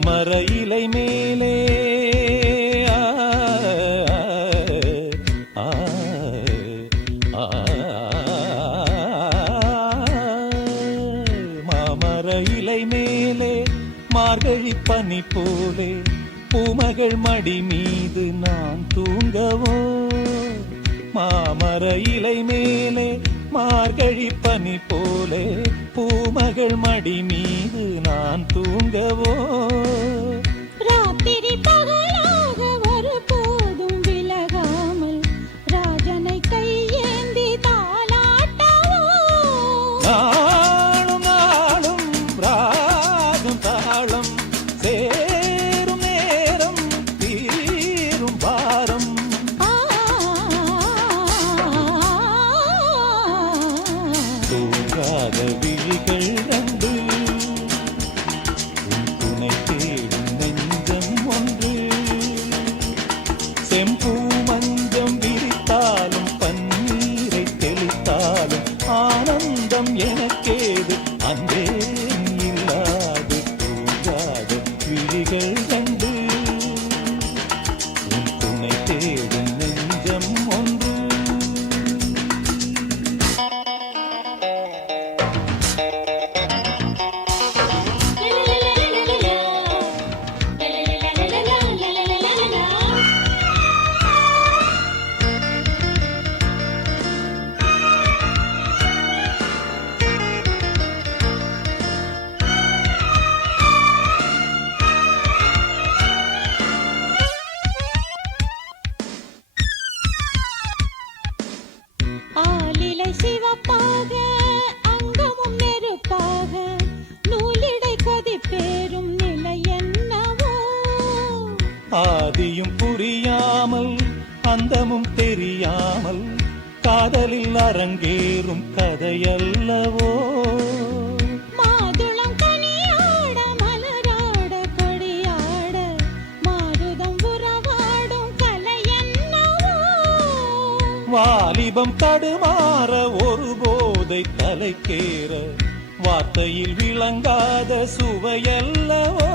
மாமர இலை மேலே மாமர இலை மேலே மார்கழி பனி போலே பூமகள் மடி மீது நான் தூங்கவோ மாமர இலை மேலே மார்கழி பனி போலே பூமகள் மடி மீது நான் தூங்கவோ ராத்திரி பகலாக ஒரு போதும் விலகாமல் ராஜனை கையேந்தி தாலாட்டவோ நாளும் நாளும் ராகம் தாளம் சேரும் நேரம் தீரும் பாரம் தூங்காத விழிகள் கண்டு உன் துணை தேடும் நெஞ்சம் ஒன்று செம்பூ மஞ்சம் விரித்தாலும் பன்னீரை தெளித்தாலும் ஆனந்தம் எனக்கேது அன்பே இல்லாது தூங்காத விழிகள் கண்டு உன் துணை தேடும் நெஞ்சம் ஒன்று ஆலிலை சிவப்பாக அங்கமும் நெருப்பாக நூலிடை கொதிப்பேறும் நிலை என்னவோ ஆதியும் புரியாமல் அந்தமும் தெரியாமல் காதலில் அரங்கேறும் கதையல்லவோ மாதுளம் கனியாட மலராட கொடியாட மாருதம் உறவாடும் கலை என்னவோ வாலிபம் தடுமாற ஒரு போதை தலைக்கேற வார்த்தையில் விளங்காத சுவையல்லவோ